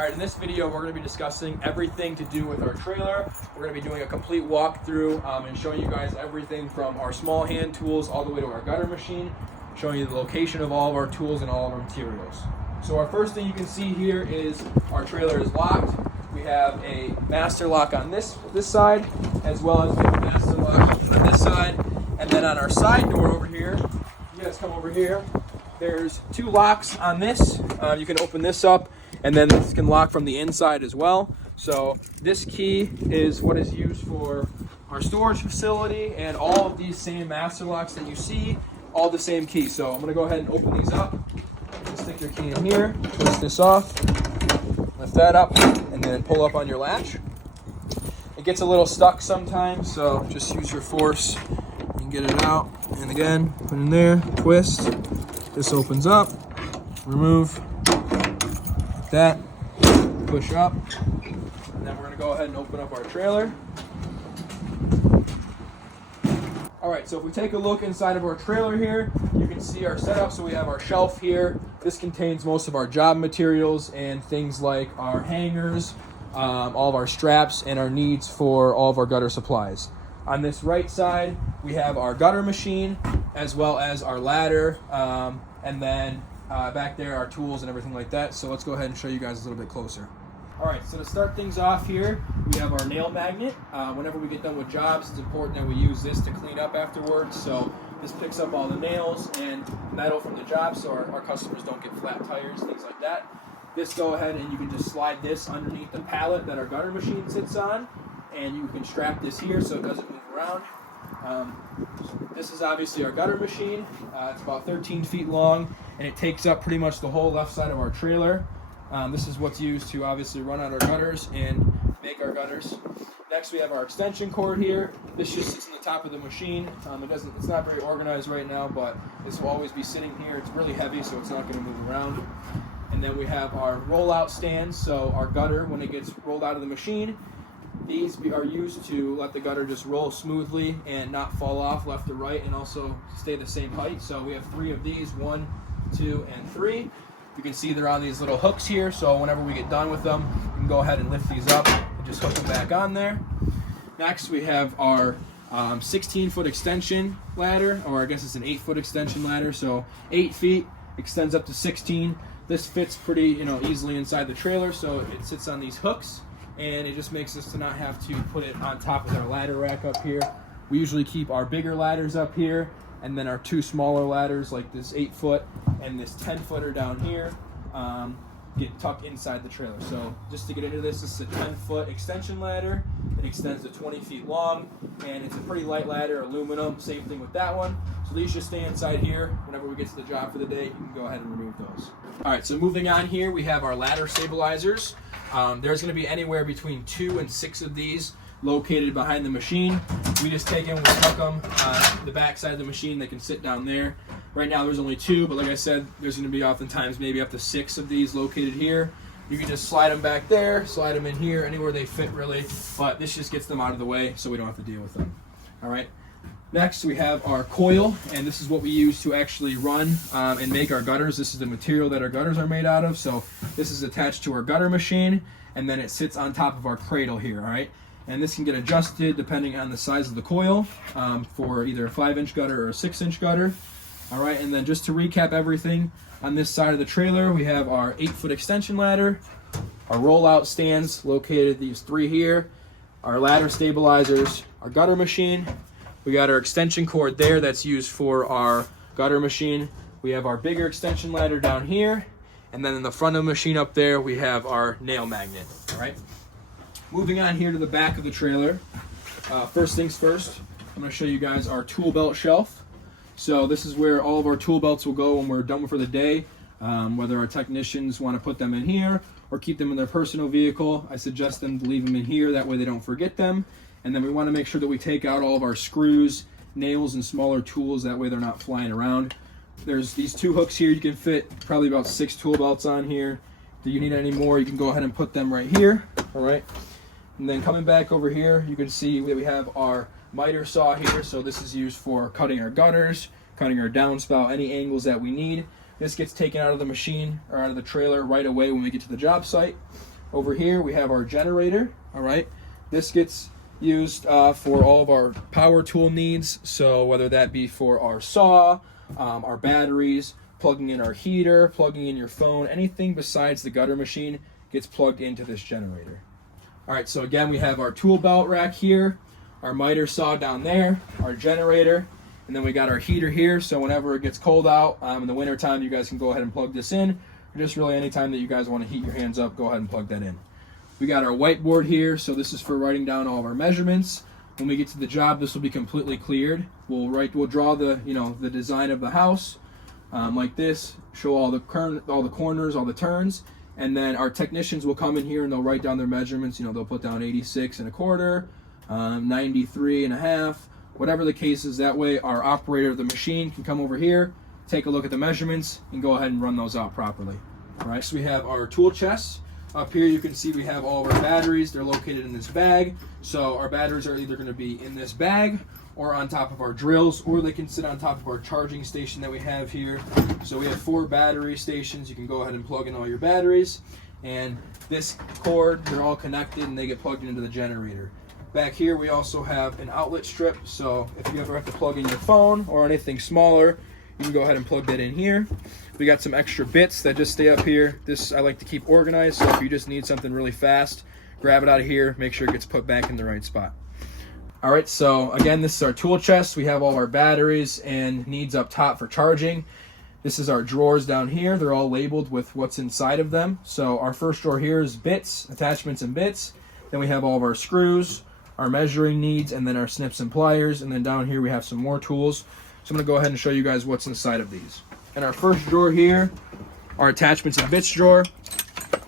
Alright, in this video we're going to be discussing everything to do with our trailer. We're going to be doing a complete walkthrough and showing you guys everything from our small hand tools all the way to our gutter machine, showing you the location of all of our tools and all of our materials. So our first thing you can see here is our trailer is locked. We have a master lock on this side, as well as we have a master lock on this side. And then on our side door over here, you guys come over here, there's two locks on this. You can open this up, and then this can lock from the inside as well. So this key is what is used for our storage facility, and all of these same master locks that you see, all the same key. So I'm gonna go ahead and open these up. Just stick your key in here, twist this off, lift that up, and then pull up on your latch. It gets a little stuck sometimes, so just use your force and get it out. And again, put in there, twist. This opens up, remove that, push up, and then we're gonna go ahead and open up our trailer. All right, so if we take a look inside of our trailer here, you can see our setup. So we have our shelf here. This contains most of our job materials and things like our hangers, all of our straps, and our needs for all of our gutter supplies. On this right side, we have our gutter machine, as well as our ladder, and then back there, our tools and everything like that. So let's go ahead and show you guys a little bit closer. All right, so to start things off here, we have our nail magnet. Whenever we get done with jobs, it's important that we use this to clean up afterwards. So this picks up all the nails and metal from the job, so our customers don't get flat tires, things like that. This, go ahead and you can just slide this underneath the pallet that our gutter machine sits on, and you can strap this here so it doesn't move around. This is obviously our gutter machine. It's about 13 feet long, and it takes up pretty much the whole left side of our trailer. This is what's used to obviously run out our gutters and make our gutters. Next, we have our extension cord here. This just sits on the top of the machine. It's not very organized right now, but this will always be sitting here. It's really heavy, so it's not going to move around. And then we have our rollout stands. So our gutter, when it gets rolled out of the machine, these are used to let the gutter just roll smoothly and not fall off left to right, and also stay the same height. So we have 3 of these, 1, 2, and 3. You can see they're on these little hooks here, so whenever we get done with them, we can go ahead and lift these up and just hook them back on there. Next, we have our 16-foot extension ladder, or I guess it's an 8-foot extension ladder. So 8 feet extends up to 16. This fits pretty, easily inside the trailer, so it sits on these hooks, and it just makes us to not have to put it on top of our ladder rack up here. We usually keep our bigger ladders up here, and then our 2 smaller ladders, like this 8-foot and this 10-footer down here, get tucked inside the trailer. So just to get into this is a 10-foot extension ladder. It extends to 20 feet long, and it's a pretty light ladder, aluminum. Same thing with that one. So these just stay inside here. Whenever we get to the job for the day, you can go ahead and remove those. All right, so moving on here, we have our ladder stabilizers. There's going to be anywhere between 2 and 6 of these located behind the machine. We just take them, we tuck them on the back side of the machine. They can sit down there. Right now there's only 2, but like I said, there's going to be oftentimes maybe up to 6 of these located here. You can just slide them back there, slide them in here, anywhere they fit really, but this just gets them out of the way so we don't have to deal with them. All right. Next, we have our coil, and this is what we use to actually run and make our gutters. This is the material that our gutters are made out of. So this is attached to our gutter machine, and then it sits on top of our cradle here, all right? And this can get adjusted depending on the size of the coil for either a 5-inch gutter or a 6-inch gutter. All right, and then just to recap everything, on this side of the trailer, we have our 8-foot extension ladder, our rollout stands located these 3 here, our ladder stabilizers, our gutter machine. We got our extension cord there that's used for our gutter machine. We have our bigger extension ladder down here, and then in the front of the machine up there, we have our nail magnet, all right? Moving on here to the back of the trailer. First things first, I'm going to show you guys our tool belt shelf. So this is where all of our tool belts will go when we're done for the day. Whether our technicians want to put them in here or keep them in their personal vehicle, I suggest them to leave them in here. That way they don't forget them. And then we want to make sure that we take out all of our screws, nails, and smaller tools. That way they're not flying around. There's these 2 hooks here. You can fit probably about 6 tool belts on here. If you need any more, you can go ahead and put them right here. All right. And then coming back over here, you can see that we have our miter saw here. So this is used for cutting our gutters, cutting our downspout, any angles that we need. This gets taken out of the machine or out of the trailer right away when we get to the job site. Over here we have our generator. All right, this gets used for all of our power tool needs. So whether that be for our saw, our batteries, plugging in our heater, plugging in your phone, anything besides the gutter machine gets plugged into this generator. All right, so again, we have our tool belt rack here, our miter saw down there, our generator, and then we got our heater here. So whenever it gets cold out in the winter time, you guys can go ahead and plug this in. Or just really anytime that you guys want to heat your hands up, go ahead and plug that in. We got our whiteboard here, so this is for writing down all of our measurements. When we get to the job, this will be completely cleared. We'll draw the the design of the house like this, show all the corners, all the turns, and then our technicians will come in here and they'll write down their measurements. They'll put down 86 1/4, 93 1/2, whatever the case is. That way, our operator of the machine can come over here, take a look at the measurements, and go ahead and run those out properly. All right, so we have our tool chest. Up here you can see we have all of our batteries. They're located in this bag. So our batteries are either going to be in this bag or on top of our drills, or they can sit on top of our charging station that we have here. So we have 4 battery stations. You can go ahead and plug in all your batteries. And this cord, they're all connected and they get plugged into the generator. Back here we also have an outlet strip. So if you ever have to plug in your phone or anything smaller, you can go ahead and plug that in here. We got some extra bits that just stay up here. This I like to keep organized, so if you just need something really fast, grab it out of here, make sure it gets put back in the right spot. All right, so again, this is our tool chest. We have all our batteries and needs up top for charging. This is our drawers down here. They're all labeled with what's inside of them. So our first drawer here is bits, attachments and bits. Then we have all of our screws, our measuring needs, and then our snips and pliers. And then down here we have some more tools. So I'm going to go ahead and show you guys what's inside of these. In our first drawer here, our attachments and bits drawer.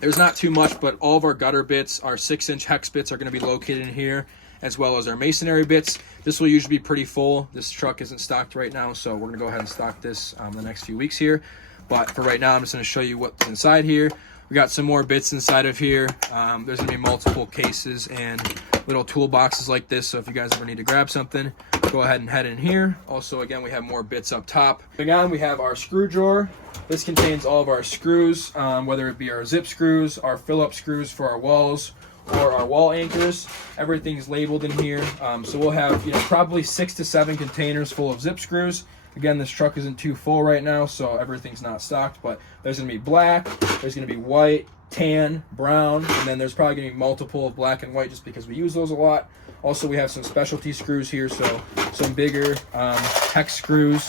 There's not too much, but all of our gutter bits, our 6-inch hex bits are going to be located in here, as well as our masonry bits. This will usually be pretty full. This truck isn't stocked right now, so we're going to go ahead and stock this the next few weeks here. But for right now, I'm just going to show you what's inside here. We got some more bits inside of here. There's going to be multiple cases and little toolboxes like this, so if you guys ever need to grab something, go ahead and head in here. Also, again, we have more bits up top. Moving on, we have our screw drawer. This contains all of our screws, whether it be our zip screws, our Phillips screws for our walls, or our wall anchors. Everything's labeled in here. So we'll have probably 6 to 7 containers full of zip screws. Again, this truck isn't too full right now, so everything's not stocked, but there's going to be black, there's going to be white, tan, brown, and then there's probably going to be multiple of black and white just because we use those a lot. Also, we have some specialty screws here, so some bigger hex screws,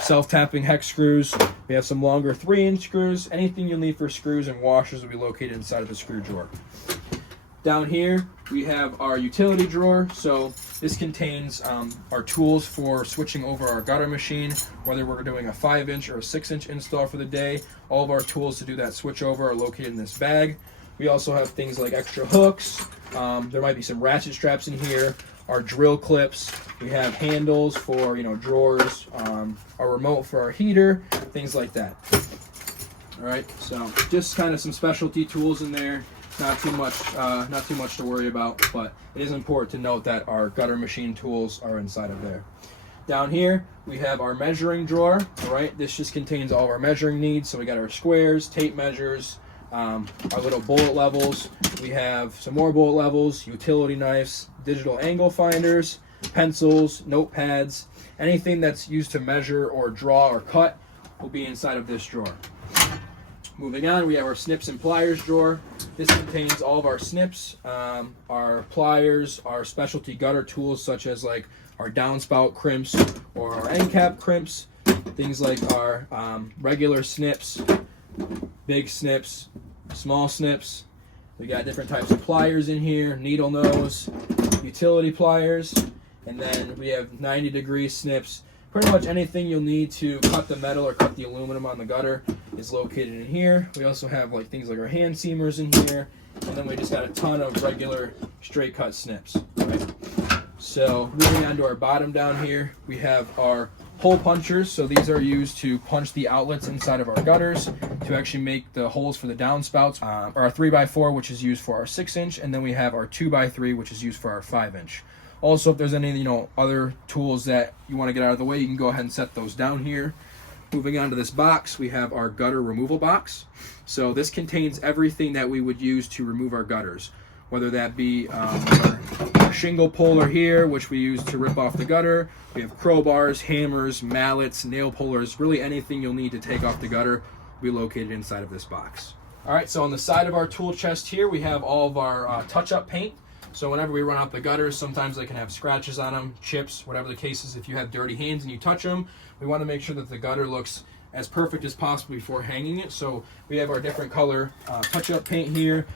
self-tapping hex screws. We have some longer 3-inch screws. Anything you'll need for screws and washers will be located inside of the screw drawer. Down here, we have our utility drawer. So this contains our tools for switching over our gutter machine, whether we're doing a 5-inch or a 6-inch install for the day. All of our tools to do that switch over are located in this bag. We also have things like extra hooks. There might be some ratchet straps in here, our drill clips. We have handles for drawers, our remote for our heater, things like that. All right, so just kind of some specialty tools in there. Not too much to worry about, but it is important to note that our gutter machine tools are inside of there. Down here, we have our measuring drawer. All right, this just contains all of our measuring needs. So we got our squares, tape measures, our little bullet levels. We have some more bullet levels, utility knives, digital angle finders, pencils, notepads. Anything that's used to measure or draw or cut will be inside of this drawer. Moving on, we have our snips and pliers drawer. This contains all of our snips, our pliers, our specialty gutter tools such as like our downspout crimps or our end cap crimps, things like our regular snips, big snips, small snips. We got different types of pliers in here, needle nose, utility pliers, and then we have 90-degree snips. Pretty much anything you'll need to cut the metal or cut the aluminum on the gutter is located in here. We also have things like our hand seamers in here, and then we just got a ton of regular straight cut snips. Right? So moving on to our bottom down here, we have our hole punchers. So these are used to punch the outlets inside of our gutters to actually make the holes for the downspouts. Our 3x4, which is used for our 6-inch, and then we have our 2x3, which is used for our 5-inch. Also, if there's any other tools that you want to get out of the way, you can go ahead and set those down here. Moving on to this box, we have our gutter removal box. So this contains everything that we would use to remove our gutters, whether that be our shingle puller here, which we use to rip off the gutter. We have crowbars, hammers, mallets, nail pullers, really anything you'll need to take off the gutter will be located inside of this box. All right, so on the side of our tool chest here, we have all of our touch-up paint. So whenever we run out the gutters, sometimes they can have scratches on them, chips, whatever the case is. If you have dirty hands and you touch them, we want to make sure that the gutter looks as perfect as possible before hanging it. So we have our different color touch-up paint here.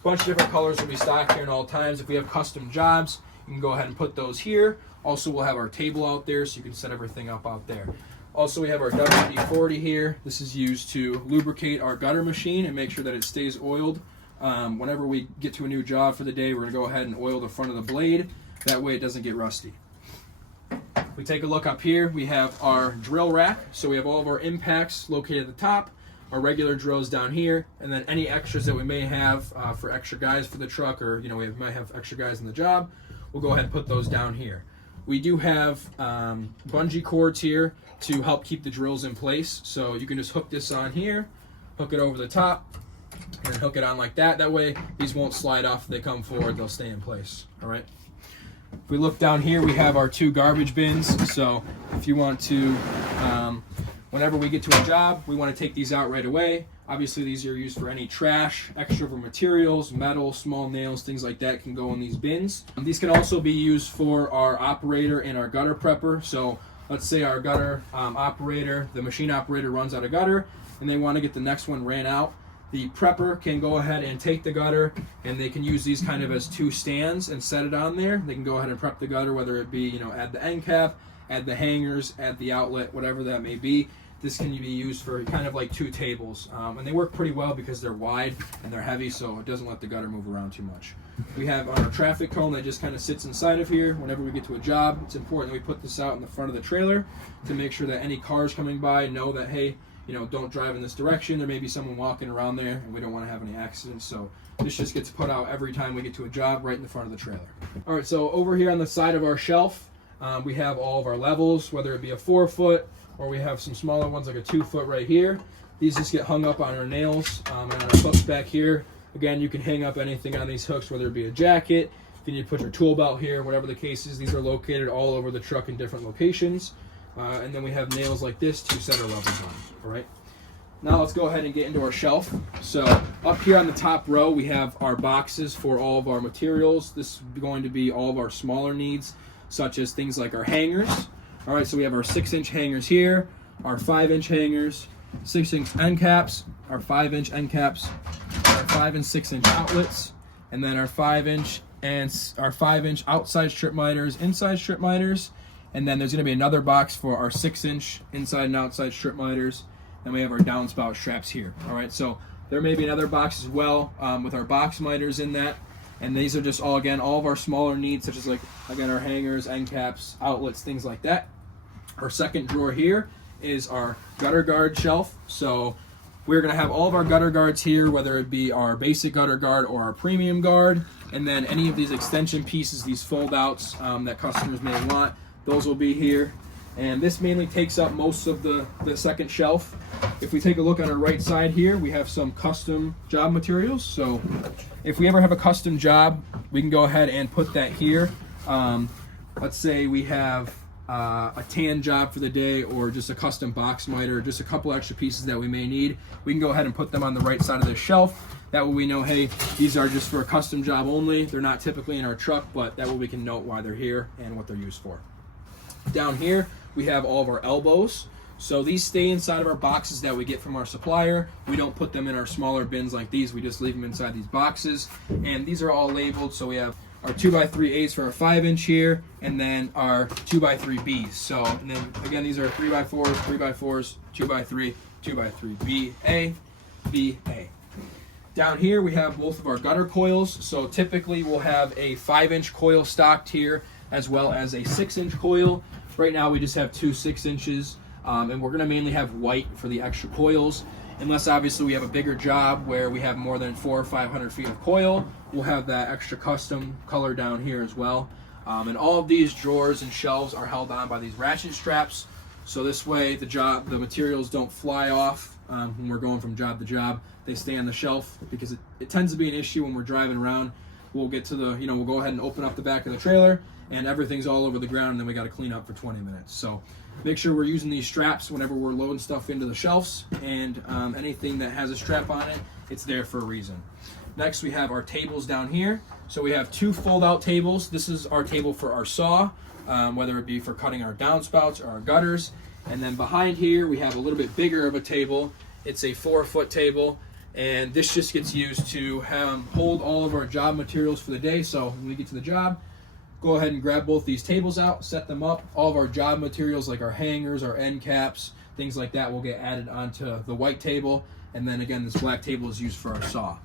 A bunch of different colors will be stocked here at all times. If we have custom jobs, you can go ahead and put those here. Also, we'll have our table out there so you can set everything up out there. Also, we have our WD-40 here. This is used to lubricate our gutter machine and make sure that it stays oiled. Whenever we get to a new job for the day, we're going to go ahead and oil the front of the blade. That way it doesn't get rusty. If we take a look up here, we have our drill rack. So we have all of our impacts located at the top, our regular drills down here, and then any extras that we may have for extra guys for the truck, or we might have extra guys in the job, we'll go ahead and put those down here. We do have bungee cords here to help keep the drills in place. So you can just hook this on here, hook it over the top, and hook it on like that. That way these won't slide off if they come forward, they'll stay in place. All right. If we look down here, we have our 2 garbage bins. So if you want to, whenever we get to a job, we want to take these out right away. Obviously these are used for any trash, extra materials, metal, small nails, things like that can go in these bins. These can also be used for our operator and our gutter prepper. So let's say our gutter operator, the machine operator runs out of gutter and they want to get the next one ran out. The prepper can go ahead and take the gutter, and they can use these kind of as 2 stands and set it on there. They can go ahead and prep the gutter, whether it be, add the end cap, add the hangers, add the outlet, whatever that may be. This can be used for kind of like 2 tables. And they work pretty well because they're wide and they're heavy, so it doesn't let the gutter move around too much. We have our traffic cone that just kind of sits inside of here. Whenever we get to a job, it's important that we put this out in the front of the trailer to make sure that any cars coming by know that, hey, don't drive in this direction. There may be someone walking around there, and we don't want to have any accidents. So this just gets put out every time we get to a job right in the front of the trailer. All right, so over here on the side of our shelf, we have all of our levels, whether it be a 4-foot or we have some smaller ones like a 2-foot right here. These just get hung up on our nails and on our hooks back here. Again, you can hang up anything on these hooks, whether it be a jacket, if you need to put your tool belt here, whatever the case is. These are located all over the truck in different locations. And then we have nails like this to set our levels on. All right. Now let's go ahead and get into our shelf. So up here on the top row, we have our boxes for all of our materials. This is going to be all of our smaller needs, such as things like our hangers. All right, so we have our 6-inch hangers here, our 5-inch hangers, 6-inch end caps, our 5-inch end caps, our 5 and 6-inch outlets, and then our 5-inch and our 5-inch outside strip miters, inside strip miters. And then there's going to be another box for our 6-inch inside and outside strip miters. Then we have our downspout straps here. All right, so there may be another box as well with our box miters in that. And these are just all of our smaller needs, such as our hangers, end caps, outlets, things like that. Our second drawer here is our gutter guard shelf. So we're going to have all of our gutter guards here, whether it be our basic gutter guard or our premium guard. And then any of these extension pieces, these fold outs that customers may want, those will be here. And this mainly takes up most of the second shelf. If we take a look on our right side here, we have some custom job materials. So if we ever have a custom job, we can go ahead and put that here. Let's say we have a tan job for the day, or just a custom box miter, just a couple extra pieces that we may need. We can go ahead and put them on the right side of this shelf. That way we know, hey, these are just for a custom job only. They're not typically in our truck, but that way we can note why they're here and what they're used for. Down here, we have all of our elbows. So these stay inside of our boxes that we get from our supplier. We don't put them in our smaller bins like these. We just leave them inside these boxes. And these are all labeled. So we have our 2x3As for our 5-inch here, and then our 2x3Bs. So, and then again, these are 3x4s, 3x4s, 2x3, 2x3, B, A, B, A. Down here, we have both of our gutter coils. So typically we'll have a 5-inch coil stocked here, as well as a 6-inch coil. Right now we just have 2 6-inches, and we're going to mainly have white for the extra coils. Unless obviously we have a bigger job where we have more than 400 or 500 feet of coil, we'll have that extra custom color down here as well. And all of these drawers and shelves are held on by these ratchet straps. So this way the materials don't fly off when we're going from job to job. They stay on the shelf, because it tends to be an issue when we're driving around. We'll get to we'll go ahead and open up the back of the trailer and everything's all over the ground, and then we got to clean up for 20 minutes. So make sure we're using these straps whenever we're loading stuff into the shelves, and anything that has a strap on it, it's there for a reason. Next, we have our tables down here. So we have 2 fold-out tables. This is our table for our saw, whether it be for cutting our downspouts or our gutters. And then behind here, we have a little bit bigger of a table. It's a 4-foot table, and this just gets used to hold all of our job materials for the day. So when we get to the job, go ahead and grab both these tables out, set them up. All of our job materials, like our hangers, our end caps, things like that, will get added onto the white table. And then again, this black table is used for our saw.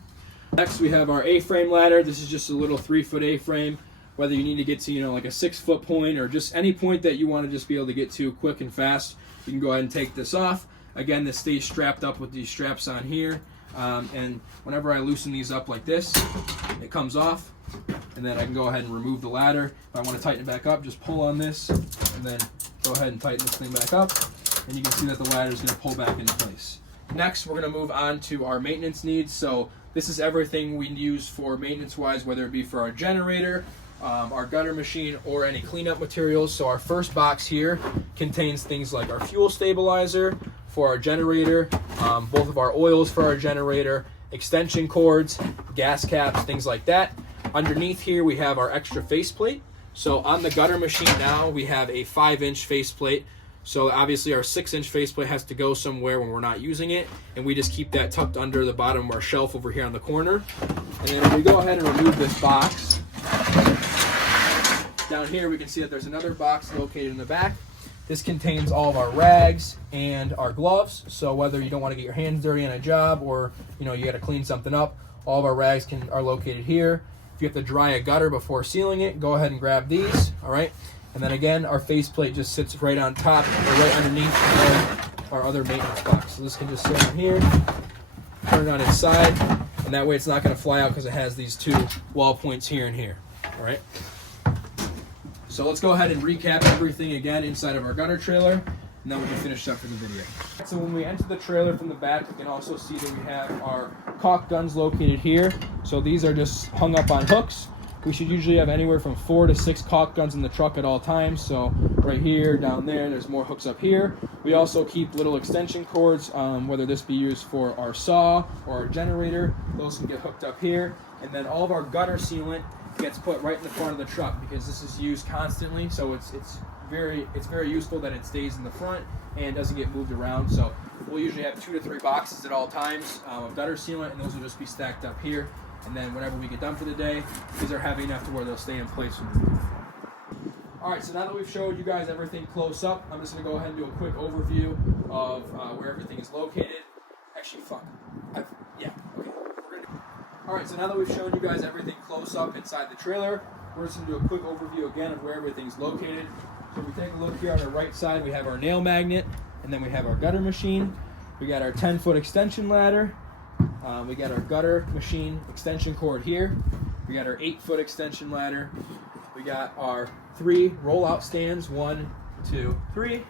Next, we have our A-frame ladder. This is just a little 3-foot A-frame. Whether you need to get to, like a 6-foot point, or just any point that you want to just be able to get to quick and fast, you can go ahead and take this off. Again, this stays strapped up with these straps on here. And whenever I loosen these up like this, it comes off. And then I can go ahead and remove the ladder. If I want to tighten it back up, just pull on this, and then go ahead and tighten this thing back up. And you can see that the ladder is going to pull back into place. Next, we're going to move on to our maintenance needs. So this is everything we use for maintenance-wise, whether it be for our generator, our gutter machine, or any cleanup materials. So our first box here contains things like our fuel stabilizer for our generator, both of our oils for our generator, extension cords, gas caps, things like that. Underneath here, we have our extra faceplate. So on the gutter machine now, we have a 5-inch faceplate. So obviously our 6-inch faceplate has to go somewhere when we're not using it, and we just keep that tucked under the bottom of our shelf over here on the corner. And then when we go ahead and remove this box, down here we can see that there's another box located in the back. This contains all of our rags and our gloves. So whether you don't want to get your hands dirty on a job, or you got to clean something up, all of our rags are located here. If you have to dry a gutter before sealing it, go ahead and grab these. All right. And then again, our faceplate just sits right on top, or right underneath our other maintenance box. So this can just sit in here, turn it on its side, and that way it's not going to fly out because it has these 2 wall points here and here. All right. So let's go ahead and recap everything again inside of our gutter trailer, and then we'll be finished up for the video. So when we enter the trailer from the back, you can also see that we have our caulk guns located here. So these are just hung up on hooks. We should usually have anywhere from 4 to 6 caulk guns in the truck at all times. So right here, down there, there's more hooks up here. We also keep little extension cords, whether this be used for our saw or our generator. Those can get hooked up here. And then all of our gutter sealant gets put right in the front of the truck, because this is used constantly. So it's very useful that it stays in the front and doesn't get moved around. So we'll usually have 2 to 3 boxes at all times of gutter sealant, and those will just be stacked up here. And then whenever we get done for the day, these are heavy enough to where they'll stay in place when we move. Alright, so now that we've showed you guys everything close up, I'm just going to go ahead and do a quick overview of where everything is located. Actually, Alright, so now that we've shown you guys everything close up inside the trailer, we're just going to do a quick overview again of where everything's located. So if we take a look here on the right side, we have our nail magnet, and then we have our gutter machine. We got our 10-foot extension ladder. We got our gutter machine extension cord here. We got our 8-foot extension ladder. We got our 3 roll-out stands, 1, 2, 3.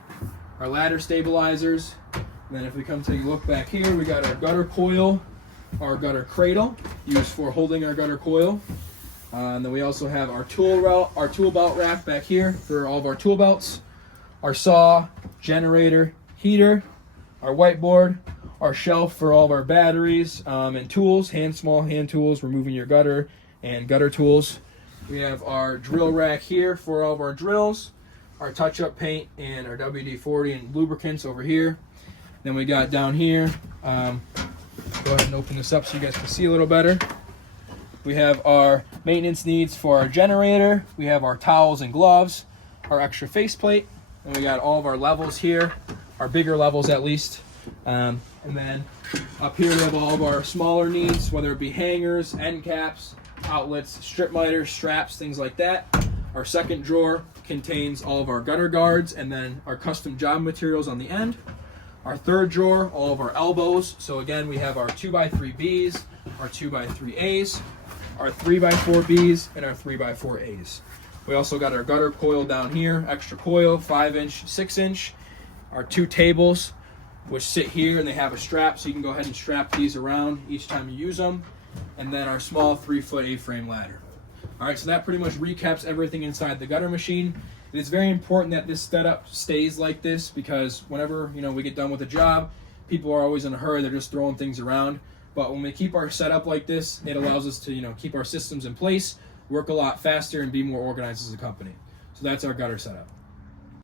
Our ladder stabilizers. And then if we come take a look back here, we got our gutter coil, our gutter cradle, used for holding our gutter coil. And then we also have our tool belt rack back here for all of our tool belts. Our saw, generator, heater, our whiteboard, our shelf for all of our batteries and tools, small hand tools, removing your gutter, and gutter tools. We have our drill rack here for all of our drills, our touch-up paint, and our WD-40 and lubricants over here. Then we got down here, go ahead and open this up so you guys can see a little better. We have our maintenance needs for our generator. We have our towels and gloves, our extra faceplate, and we got all of our levels here, our bigger levels at least. And then up here we have all of our smaller needs, whether it be hangers, end caps, outlets, strip miters, straps, things like that. Our second drawer contains all of our gutter guards and then our custom job materials on the end. Our third drawer, all of our elbows. So again, we have our 2x3Bs, our 2x3As, our 3x4Bs, and our 3x4As. We also got our gutter coil down here, extra coil, 5-inch, 6-inch. our 2 tables, which sit here, and they have a strap, so you can go ahead and strap these around each time you use them. And then our small 3-foot A-frame ladder. All right, so that pretty much recaps everything inside the gutter machine. It is very important that this setup stays like this, because whenever we get done with a job, people are always in a hurry. They're just throwing things around. But when we keep our setup like this, it allows us to keep our systems in place, work a lot faster, and be more organized as a company. So that's our gutter setup.